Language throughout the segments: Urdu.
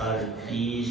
38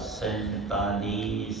47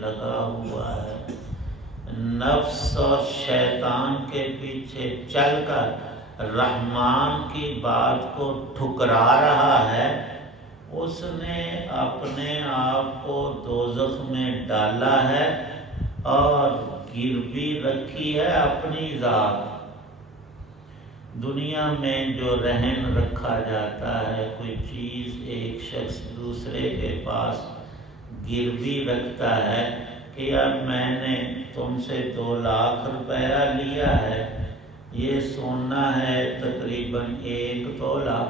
لگا ہوا ہے، نفس اور شیطان کے پیچھے چل کر رحمان کی بات کو ٹھکرا رہا ہے، اس نے اپنے آپ کو دوزخ میں ڈالا ہے اور گروی رکھی ہے اپنی ذات۔ دنیا میں جو رہن رکھا جاتا ہے، کوئی چیز ایک شخص دوسرے کے پاس گروی رکھتا ہے کہ یار میں نے تم سے 2 لاکھ روپیہ لیا ہے، یہ سونا ہے تقریباً 1 تولہ،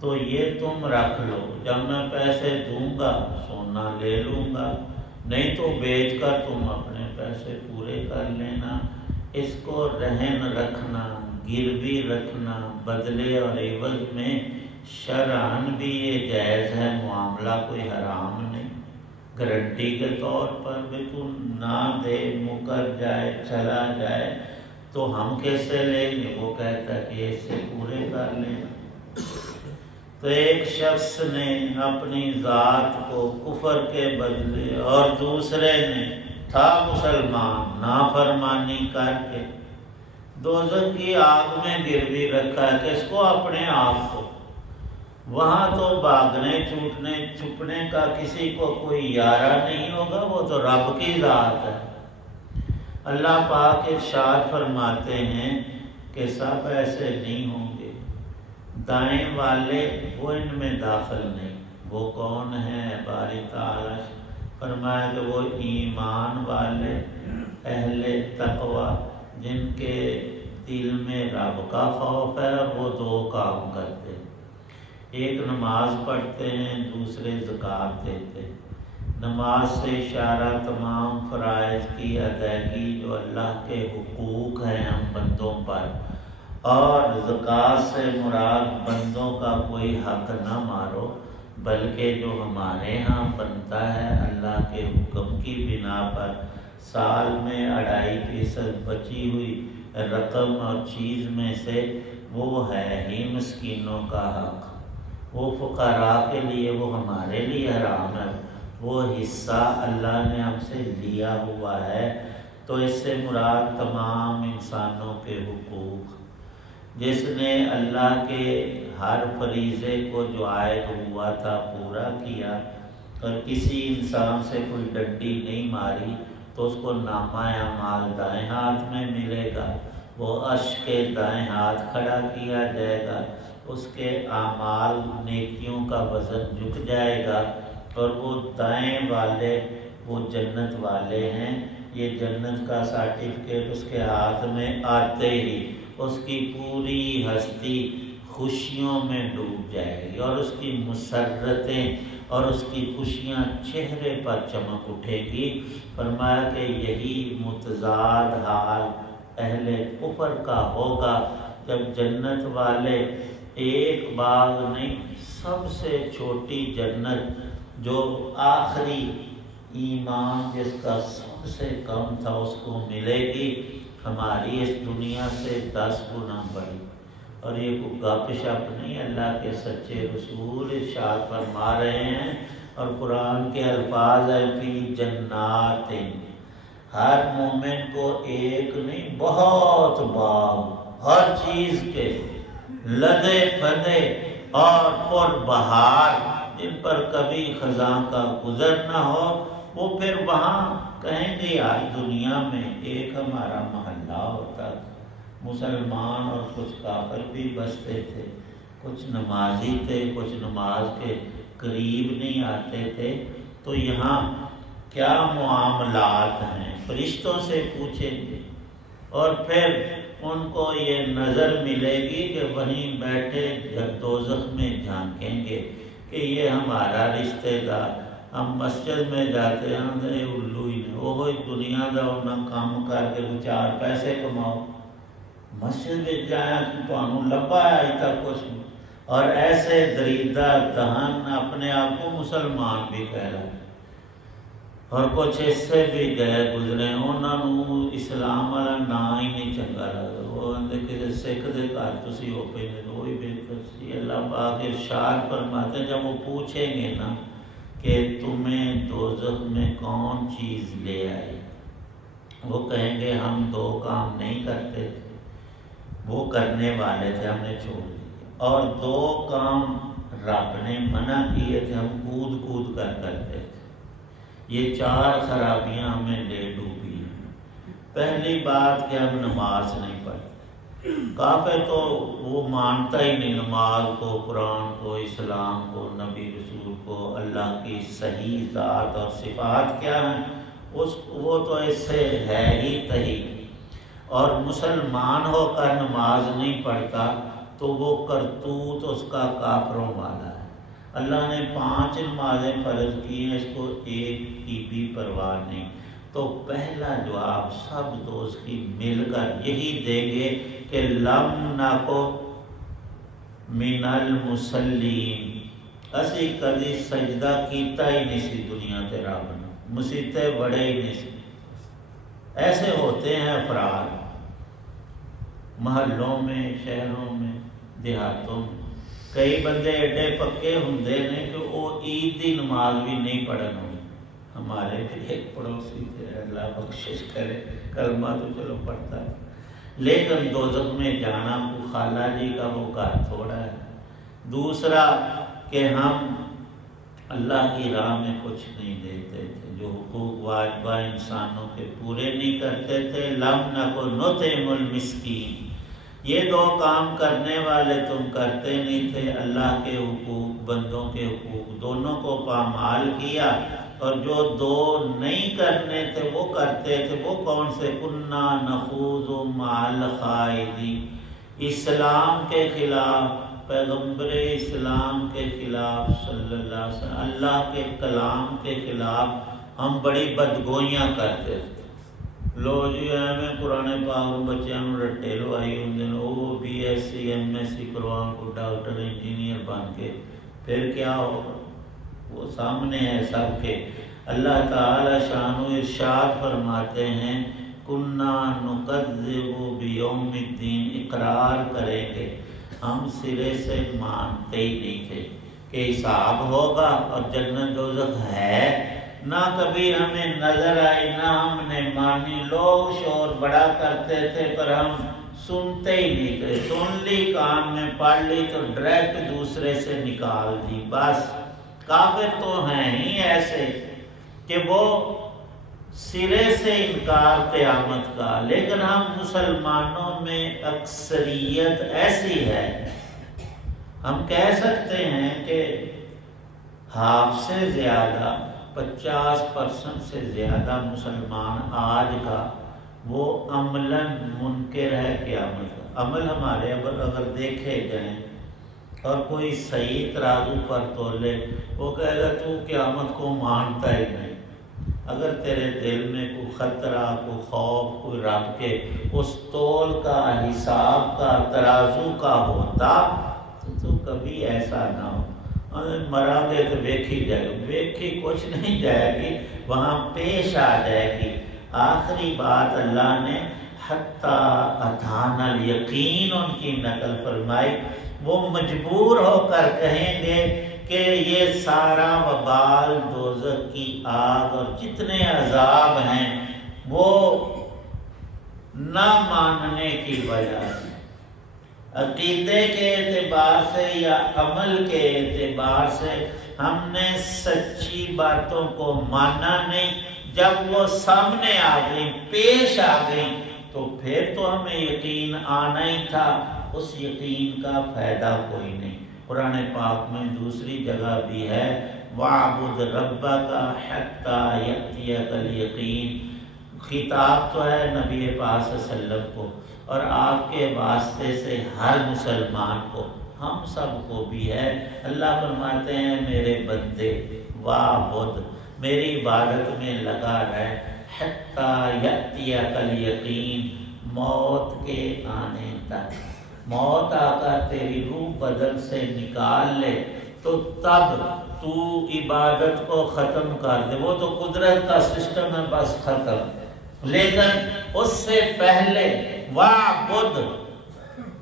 تو یہ تم رکھ لو، جب میں پیسے دوں گا سونا لے لوں گا، نہیں تو بیچ کر تم اپنے پیسے پورے کر لینا۔ اس کو رہن رکھنا، گروی رکھنا بدلے اور عوض میں شرعاً بھی یہ جائز ہے، معاملہ کوئی حرام نہیں۔ گارنٹی کے طور پر بھی تو نہ دے، مکر جائے، چلا جائے تو ہم کیسے لیں گے؟ وہ کہتا ہے کہ اس سے پورے کر لینا۔ تو ایک شخص نے اپنی ذات کو کفر کے بدلے، اور دوسرے نے تھا مسلمان، نافرمانی کر کے دوزخ کی آگ میں گروی رکھا ہے۔ کس کو؟ اپنے آپ کو۔ وہاں تو بھاگنے چھوٹنے چھپنے کا کسی کو کوئی یارہ نہیں ہوگا، وہ تو رب کی ذات ہے۔ اللہ پاک ارشاد فرماتے ہیں کہ سب ایسے نہیں ہوں گے، دائیں والے وہ ان میں داخل نہیں۔ وہ کون ہیں؟ باری تعالیٰ فرمایا کہ وہ ایمان والے، اہل تقوی، جن کے دل میں رب کا خوف ہے، اور وہ 2 کام کرتے ہیں، ایک نماز پڑھتے ہیں، دوسرے زکوٰۃ دیتے ہیں۔ نماز سے اشارہ تمام فرائض کی ادائیگی جو اللہ کے حقوق ہیں ہم بندوں پر، اور زکوٰۃ سے مراد بندوں کا کوئی حق نہ مارو، بلکہ جو ہمارے ہاں بنتا ہے اللہ کے حکم کی بنا پر، سال میں 2.5% بچی ہوئی رقم اور چیز میں سے وہ ہے ہی مسکینوں کا حق، وہ فقراء کے لیے، وہ ہمارے لیے حرام ہے، وہ حصہ اللہ نے ہم سے لیا ہوا ہے۔ تو اس سے مراد تمام انسانوں کے حقوق۔ جس نے اللہ کے ہر فریضے کو جو عائد ہوا تھا پورا کیا، اور کسی انسان سے کوئی ڈنڈی نہیں ماری، تو اس کو نامہ اعمال دائیں ہاتھ میں ملے گا، وہ عرش کے دائیں ہاتھ کھڑا کیا جائے گا، اس کے اعمال نیکیوں کا وزن جھک جائے گا، اور وہ دائیں والے وہ جنت والے ہیں۔ یہ جنت کا سرٹیفکیٹ اس کے ہاتھ میں آتے ہی اس کی پوری ہستی خوشیوں میں ڈوب جائے گی، اور اس کی مسرتیں اور اس کی خوشیاں چہرے پر چمک اٹھے گی۔ فرمایا کہ یہی متضاد حال اہل کفر کا ہوگا، جب جنت والے ایک باغ نہیں، سب سے چھوٹی جنت جو آخری ایمان جس کا سب سے کم تھا اس کو ملے گی، ہماری اس دنیا سے 10 گنا بڑی۔ اور یہ کوئی گپ شپ نہیں، اللہ کے سچے رسول ارشاد فرما رہے ہیں، اور قرآن کے الفاظ ہیں فی جنات۔ ہر مومن کو ایک نہیں، بہت باغ، ہر چیز کے لدے پھدے اور پر بہار، جن پر کبھی خزاں کا گزر نہ ہو، وہ پھر وہاں کہیں گے یار دنیا میں ایک ہمارا محلہ ہوتا تھا، مسلمان اور کچھ کافر بھی بستے تھے، کچھ نمازی تھے، کچھ نماز کے قریب نہیں آتے تھے، تو یہاں کیا معاملات ہیں فرشتوں سے پوچھیں گے، اور پھر ان کو یہ نظر ملے گی کہ وہیں بیٹھے دوزخ میں جھانکیں گے کہ یہ ہمارا رشتہ دار، ہم مسجد میں جاتے ہیں اندر الو ہی نہیں، وہ دنیا دا انہاں کام کر کے 4 پیسے کماؤ، مسجد میں جایا کہ تمہیں لبا ہے اج تک کچھ، اور ایسے دریدہ دہن اپنے آپ کو مسلمان بھی کہہ رہے ہیں، اور کچھ اس سے بھی گئے گزرے، انہوں اسلام والا نام ہی نہیں چنگا لگا، وہ اندر کسی سکھ دے گھر تسی ہو پہ وہی بہتر سی۔ اللہ پاک ارشاد فرماتے ہیں جب وہ پوچھیں گے نا کہ تمہیں دوزخ میں کون چیز لے آئی؟ وہ کہیں گے ہم 2 کام نہیں کرتے تھے، وہ کرنے والے تھے، ہم نے چھوڑ دیے، اور 2 کام رب نے منع کیے تھے، ہم کود کود کر کرتے تھے۔ یہ 4 خرابیاں ہمیں لے ڈوبی ہیں۔ پہلی بات کہ ہم نماز نہیں پڑھتے۔ کافر تو وہ مانتا ہی نہیں نماز کو، قرآن کو، اسلام کو، نبی رسول کو، اللہ کی صحیح ذات اور صفات کیا ہیں وہ تو اس سے ہے ہی تہی۔ اور مسلمان ہو کر نماز نہیں پڑھتا تو وہ کرتوت اس کا کافروں والا ہے۔ اللہ نے 5 نمازیں فرض کی ہیں، اس کو ایک کی بھی پرواہ نہیں۔ تو پہلا جواب سب دوست کی مل کر یہی دیں گے کہ لم نکو من المصلین، اسی کدی سجدہ کیتا ہی نہیں سی دنیا تے رب نے، مسیتے بڑے ہی نہیں سی۔ ایسے ہوتے ہیں افراد محلوں میں، شہروں میں، دیہاتوں میں۔ کئی بندے ایڈے پکے ہوندے نے کہ وہ عید دی نماز بھی نہیں پڑھن ہوئی۔ ہمارے بھی ایک پڑوسی تھے، اللہ بخشش کرے، کلمہ تو چلو پڑھتا ہے، لیکن دوزخ میں جانا کو خالہ جی کا وہ گھر تھوڑا ہے۔ دوسرا کہ ہم اللہ کی راہ میں کچھ نہیں دیتے تھے، جو حقوق واجبہ انسانوں کے پورے نہیں کرتے تھے۔ لم نکو نطعم المسکین، یہ 2 کام کرنے والے تم کرتے نہیں تھے۔ اللہ کے حقوق، بندوں کے حقوق دونوں کو پامال کیا، اور جو 2 نہیں کرنے تھے وہ کرتے تھے۔ وہ کون سے؟ کنا نخوض مع الخائضین، اسلام کے خلاف، پیغمبر اسلام کے خلاف صلی اللہ علیہ وسلم، اللہ کے کلام کے خلاف ہم بڑی بدگوئیاں کرتے تھے۔ لو جی ایویں قرآن پاک بچیاں رٹے لوائی ہوں، وہ B S C M S C کروان کو ڈاکٹر انجینئر بن کے پھر کیا ہوگا؟ وہ سامنے ہے سب کے۔ اللہ تعالی شان و ارشاد فرماتے ہیں کنا نکذب بیوم الدین، اقرار کریں گے ہم سرے سے مانتے ہی نہیں تھے کہ حساب ہوگا اور جنت دوزخ ہے، نہ کبھی ہمیں نظر آئی، نہ ہم نے مانی۔ لوگ شور بڑا کرتے تھے پر ہم سنتے ہی نہیں تھے، سن لی کان میں، پڑھ لی تو ڈائریکٹ دوسرے سے نکال دی بس۔ کافر تو ہیں ہی ایسے کہ وہ سرے سے انکار قیامت کا، لیکن ہم مسلمانوں میں اکثریت ایسی ہے، ہم کہہ سکتے ہیں کہ ہاف سے زیادہ، 50% سے زیادہ مسلمان آج کا وہ عملاً منکر ہے قیامت کا۔ عمل ہمارے اگر دیکھے جائیں اور کوئی صحیح ترازو پر تولے، وہ کہے گا تو قیامت کو مانتا ہی نہیں۔ اگر تیرے دل میں کوئی خطرہ، کوئی خوف، کوئی رب کے اس تول کا، حساب کا، ترازو کا ہوتا تو کبھی ایسا نہ ہو۔ مرا گے تو ویکھی جائے گی، ویکھی کچھ نہیں جائے گی، وہاں پیش آ جائے گی۔ آخری بات اللہ نے حتی اتانا الیقین ان کی نقل فرمائی، وہ مجبور ہو کر کہیں گے کہ یہ سارا وبال دوزخ کی آگ اور جتنے عذاب ہیں وہ نہ ماننے کی وجہ سے، عقیدے کے اعتبار سے یا عمل کے اعتبار سے ہم نے سچی باتوں کو مانا نہیں۔ جب وہ سامنے آ گئی، پیش آ گئی، تو پھر تو ہمیں یقین آنا ہی تھا، اس یقین کا فائدہ کوئی نہیں۔ قرآن پاک میں دوسری جگہ بھی ہے وَاعْبُدْ رَبَّكَ حَتَّى يَأْتِيَكَ الْيَقِينُ، خطاب تو ہے نبی پاک صلی اللہ علیہ وسلم کو اور آپ کے واسطے سے ہر مسلمان کو، ہم سب کو بھی ہے۔ اللہ فرماتے ہیں میرے بندے وَاعْبُدْ، میری عبادت میں لگا رہے، حَتَّى يَأْتِيَكَ الْيَقِينُ، موت کے آنے تک۔ موت آ کر تیری روح بدن سے نکال لے تو تب تو عبادت کو ختم کر دے، وہ تو قدرت کا سسٹم ہے، بس ختم۔ لیکن اس سے پہلے وَاعْبُدْ،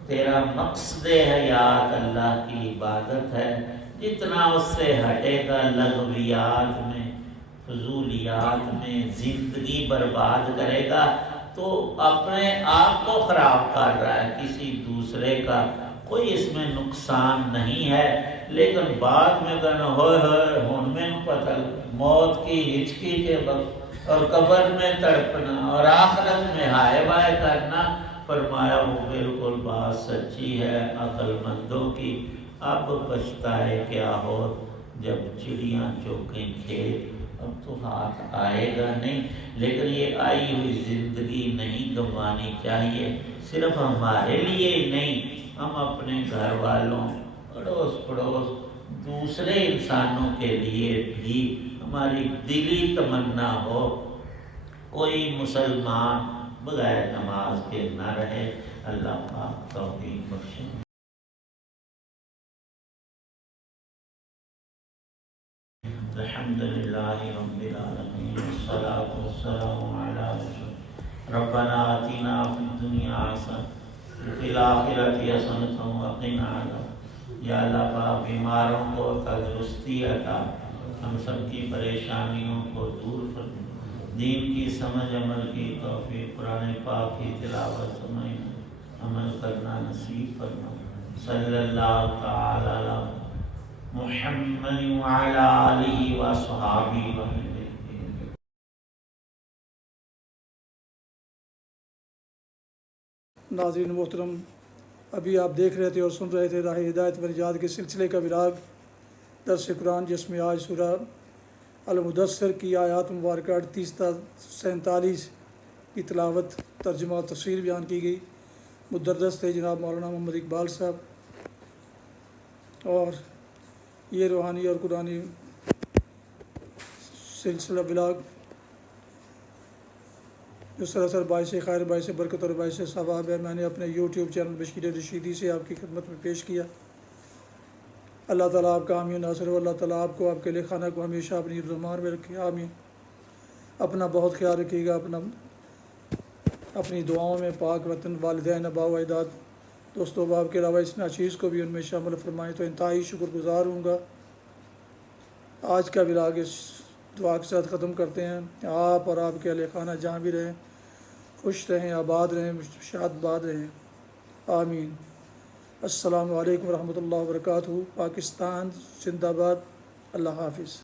تیرا مقصد حیات اللہ کی عبادت ہے، جتنا اس سے ہٹے گا لغویات میں، فضولیات میں، زندگی برباد کرے گا تو اپنے آپ کو خراب کر رہا ہے، کسی دوسرے کا کوئی اس میں نقصان نہیں ہے۔ لیکن بعد میں کہنا ہوئے ہوئے ہن میں پتہ موت کی ہچکی کے وقت اور قبر میں تڑپنا اور آخرت میں ہائے بائے کرنا، فرمایا وہ بالکل بات سچی ہے عقل مندوں کی۔ اب پچھتائے کیا ہو جب چڑیاں چوکیں کھیت، اب تو ہاتھ آئے گا نہیں۔ لیکن یہ آئی ہوئی زندگی نہیں گنوانی چاہیے، صرف ہمارے لیے ہی نہیں، ہم اپنے گھر والوں، اڑوس پڑوس، دوسرے انسانوں کے لیے بھی ہماری دلی تمنا ہو کوئی مسلمان بغیر نماز کے نہ رہے۔ اللہ پاک توفیق بخشے۔ الحمدللہ رب العالمین والصلاة والسلام علی رسول ربنا آتنا فی الدنیا حسنۃ وفی الآخرۃ حسنۃ وقنا عذاب۔ یا اللہ پاک بیماروں کو تندرستی عطا، ہم سب کی پریشانیوں کو دور فرما، دین کی سمجھ عمل کی توفیق، قرآن پاک کی تلاوت سمجھنا عمل کرنا نصیب فرما۔ صلی اللہ تعالی علی محمد وعلی آلہ وصحابہ وسلم۔ ناظرین محترم، ابھی آپ دیکھ رہے تھے اور سن رہے تھے راہ ہدایت و نجات کے سلسلے کا وراگ درس قرآن، جس میں آج سورہ المدثر کی آیات مبارکہ 38 تا 47 کی تلاوت، ترجمہ اور تفسیر بیان کی گئی۔ مدرس تھے جناب مولانا محمد اقبال صاحب، اور یہ روحانی اور قرآنی سلسلہ ولاگ جو سراسر باعث خیر، باعث برکت اور باعث ثواب ہے، میں نے اپنے یوٹیوب چینل بشیر رشیدی سے آپ کی خدمت میں پیش کیا۔ اللہ تعالیٰ آپ کا حامی ناصر ہو، اللہ تعالیٰ آپ کو، آپ کے لیے خانہ کو ہمیشہ اپنی زمان میں رکھے، آمین۔ اپنا بہت خیال رکھیے گا، اپنی دعاؤں میں پاک وطن، والدین، آباء و اجداد، دوست و احباب کے علاوہ اس ناچیز کو بھی ان میں شامل فرمائیں تو انتہائی شکر گزار ہوں گا۔ آج کا ولاگ اس دعا کے ساتھ ختم کرتے ہیں۔ آپ اور آپ کے اہل خانہ جہاں بھی رہیں، خوش رہیں، آباد رہیں، شاد باد رہیں، آمین۔ السلام علیکم ورحمۃ اللہ وبرکاتہ۔ پاکستان زندہ باد۔ اللہ حافظ۔